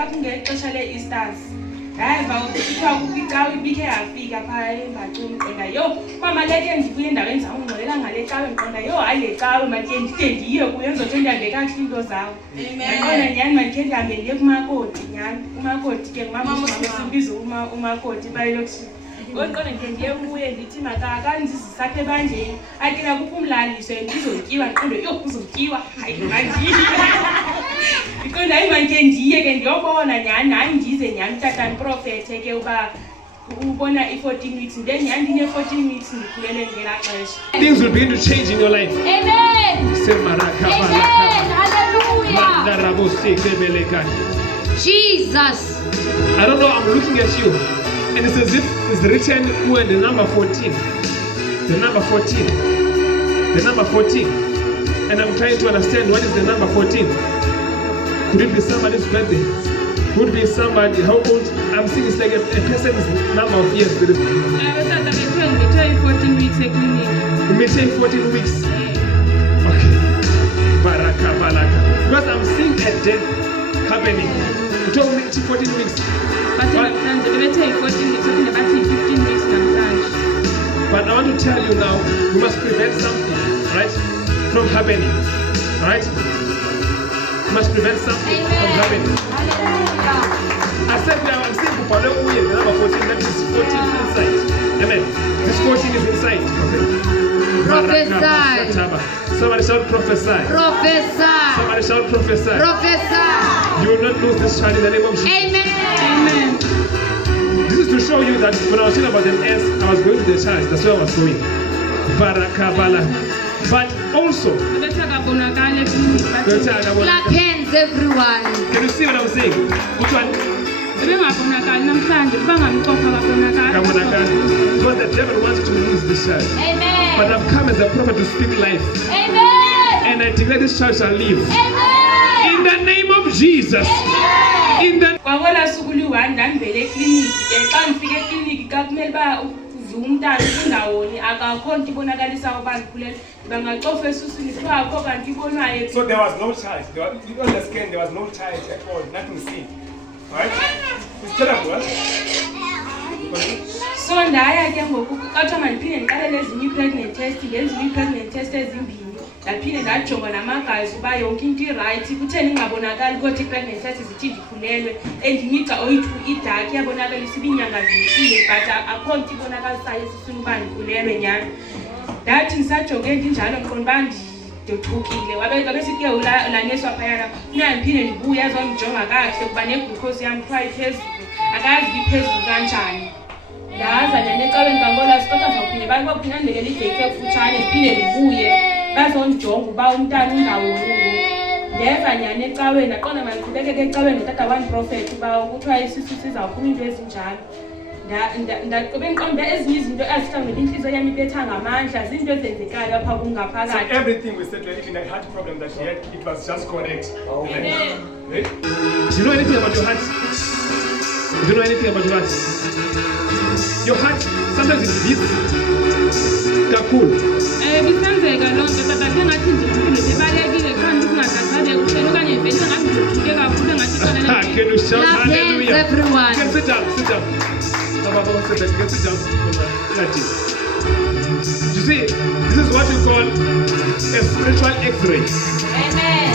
xa kungexesha le-Easters ndayiva kuthiwa kwicawe ibikhe yafika phaa embacweni qonda yho mama leke ndibuye endaweni zam ungxolela ngale cawe ndiqonda yho hayi le cawe mandike ndide ndiye kuyo ndizotsho ndihambe kakuhle into zawo ndaqonda nyhani mandikhe ndihambe ndiye kumakoti nyhani umakoti ke simbizo umakoti bayilokishini ngoqonda ndike ndiye kuye ndithi makakandizisa apha ebandleni akina kuphumlaliso ndizotyiwa ndiqonde yho uzotyiwa hayi mandiye ndiqonda hayi mandike ndiye ke ndiyobona nyhani hayi ndize nyhani utatani profethe ke uba ubona i-14 weeks then nyhani ndine-14 weeks ndikhulelwe ngelaa xesha. Things will begin to change in your life. Amen. Hallelujah. Jesus. I don't know, I'm looking at you and it's as if it's written when the number 14. The number 14. The number 14. And I'm trying to understand what is the number 14. Could it be somebody's birthday? Could it be somebody, how old? I'm seeing it's like a person's number of years. I was at the 14 weeks clinic. You may say 14 weeks. Okay. Baraka, baraka. Because I'm seeing a death happening. You told me 14 weeks. But I'm 14 weeks, talking about 15 weeks. But I want to tell you now, we must prevent something, right, from happening, right? We must prevent something from happening. I said now, I'm saying the number 14, that is 14 inside. Amen. This 14 is inside. Okay. Prophesy. Somebody shout prophesy. Prophesy. Somebody shout prophesy. Prophesy. You will not lose this child in the name of Jesus. Amen. Amen. This is to show you that when I was talking about an S, I was going to the church. That's where I was going. Barakabala. But also, Clap hands, everyone. can you see what I'm saying? Which one? Because the devil wants to lose this child. Amen. But I've come as a prophet to speak life. Amen. And I declare this child shall live. Amen. In the name of Jesus. Amen. In the kwakwela suku liyi-1 ndandivele ekliniki ke xa ndifike ekliniki ka kumele uba uve umntana ungawoni akakho nto ibonakalisa uba ndikhulele bangacofa esuswini kuthiwa akho kanti ibonwayo. So there was no child. You understand? There was no child at all. Nothing seen. Right? It's terrible. Right? So ndaya ke ngoku kathiwa mandiphinde ndiqalele ezinye ii-pregnant test ngenziwe ii-pregnant test ezimbini ndaphinde ndajonga namagazi uba yonke into irayithi kutheni ingabonakali kodwa ii-pregnant test zithi ndikhulelwe endimigca oyi-2 idark iyabonakalisa ibinyanga ziyitile but akho nto ibonakalisayo esiswini uba ndikhulelwe nyhani. Ndathi ndisajonge ndinjalo ndiqonda uba ndothukile wabesithi ke ulaneswa phayana funeka ndiphinde ndibuye azondijonga kakuhle kuba neglucose yam kuthiwa iphezulu akazi iphezulu kanjani. Ndaza necaweni kangola kodwa ndizawuphinde baphinde ndibekele ideyithi ekufutshane ndiphinde ndibuye bazondijonga uba umntana ungawoni ngoku. Ndeva nyhani ecaweni ndaqonda mandiqhubekeke ecaweni notata waNdiprofethi uba kuthiwa isisu sizawuphuma into ezinjalo. Ndaqobe ndiqonda ezinye izinto ezihlangene intliziyo yam ibetha ngamandla zinto ezenzekayo apha So kungaphakathi. everything we said to her, even the heart problem that she had, it was just correct. Amen. Right? Do you know anything about your heart? Do you know anything about your heart? Your heart, sometimes it beats kakulu. Bisenzeka loo nto tata ke ngathi ndiphinde bebalekile xa ndingazazabe kuhleli okanye vele ngathi ndithuke kakhulu ngathi Can you shout Clap hands, hallelujah? everyone. Can sit down, sit down. Can sit down. Like this. You see, this is what we call a spiritual X-ray. Amen.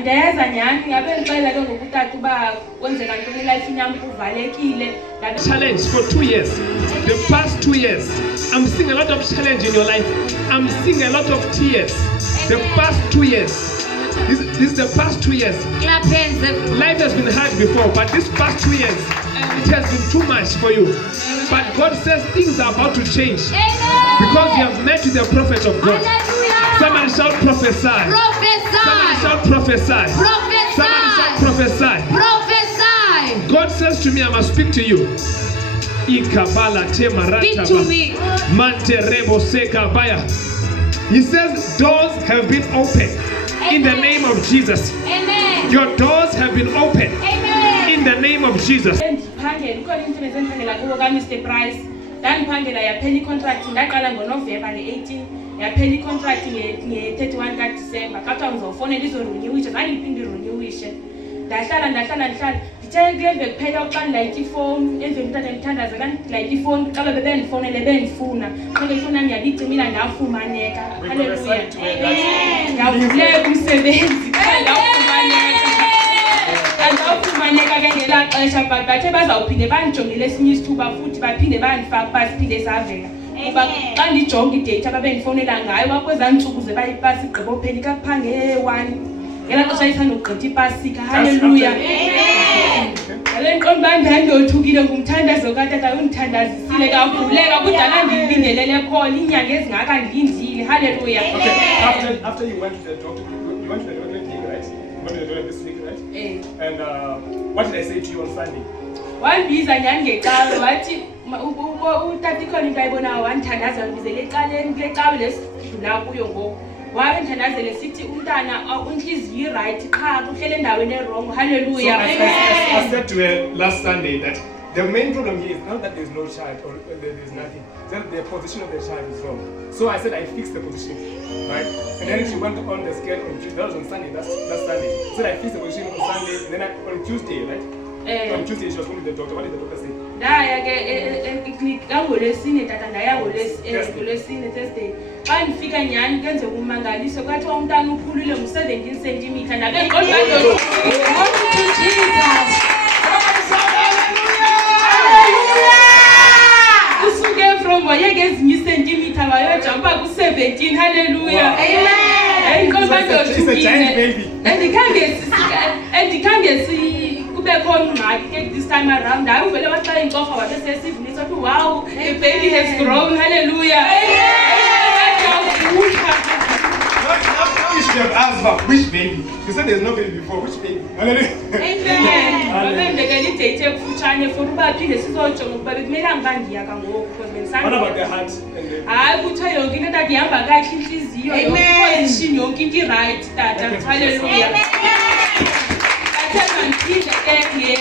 ndeza nyhani ngabe ndixelela ke ngoku utata uba kwenzeka ntoni elifini yam kuvalekile. Challenge for 2 years. The past 2 years, I'm seeing a lot of challenge in your life. I'm seeing a lot of tears. The past 2 years. This is the past 2 years. Clap hands, everyone. Life has been hard before, but this past 2 years, it has been too much for you. But God says things are about to change Amen. because you have met with the prophet of God. Hallelujah. Somebody shout prophesy. Somebody Prophesy. shout prophesy. Somebody shout Prophesy. prophesy. Prophesy. God says to me, I must speak to you. Ikabala Speak to me. Manterebo sekabaya. He says doors have been opened in the name of Jesus. Amen. Your doors have been opened Amen. in the name of Jesus. Ndiphangela ikhona into ezendiphangela kuwo kaMr Price. Ndandiphangela yaphela icontract ndaqala ngoNovember nge-18 yaphela icontract nge-31 kaDisemba. Kathiwa ngizofowunela izorenyiwishe zange ndiphinde irenyiwishe. ndahlala ndithe kule veki kuphela xa ndilayitha ifowuni emveni umntana emthandaza xa ndilayitha ifowuni xa bebendifowunele bendifuna xa ifowuni yam yabicimila ndafumaneka. Haleluya. Ndavuleka umsebenzi ndawufumaneka ke ngelaa xesha but bathe bazawuphinde bandijongele esinye isithuba futhi baphinde bandifaka uba siphinde savela. Kuba xa ndijonga idate ababendifowunela ngayo kwakwezaa ntsuku zebayipasi igqibopheli kakuphange-1 ngelaa xesha isandogqitha ipasika. Haleluya. Ngale ndiqonda uba ndandothukile ngumthandazo katata undithandazisile kavuleka kudala ndiyindelele khona iinyanga ezingaka ndilindile. Haleluya. Okay, after you went to the doctor, you went to the doctor right? You went to the doctor this week, right? And what did I say to you on Sunday? Wandibiza nyani ngecawe wathi utata ikhona into ayibonayo wandithandaza wandibizela ecaleni kule cawe lesidlula kuyo ngoku wabe ndithandazele sithi umntana intliziyo irayithi qha uhlele endaweni erongo. Haleluya. So I said to her last Sunday that the main problem here is not that there's no child or there's nothing, that the position of the child is wrong. So I said I fixed the position, right? And then she went on the scale on Tuesday. That was on Sunday. That's Sunday. So I fixed the position on Sunday, and then on Tuesday, right? On Tuesday she was going to the doctor. What did the doctor say? Ndaya ke eklinik ngolwesine tata ndaya ngolwesine Thursday. Xa ndifika nyani kenzeka umangaliso kwathiwa umntana ukhulile ngu-17 cm ndabe ndiqonda usuke from wayeke ezinye isentimitha wayojampa ku-17. Haleluya. She's a giant baby. Andikhange kube khona ungxaki ke this time around. Hayi uvele waxela incofa wabe sesivunisa wathi wow, the baby has grown. Hallelujah. Now you should have asked her, which baby? You said there's no baby before. Which baby? Hallelujah. Amen. Babendekela idate ekufutshane for uba phinde sizojonga ukuba bekumelanga uba ndiyaka ngoku because What about the heart? hayi kuthiwa yonke into tata ihamba kahle intliziyo position yonke into irayithi tata. Haleluya. Ndiphinde ke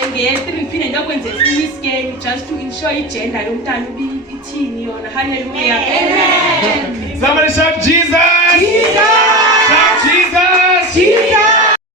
nge-3 ndiphinde ndokwenza esinye iscan just to ensure igender yomntana uba ithini yona. Haleluya. Somebody shout Jesus.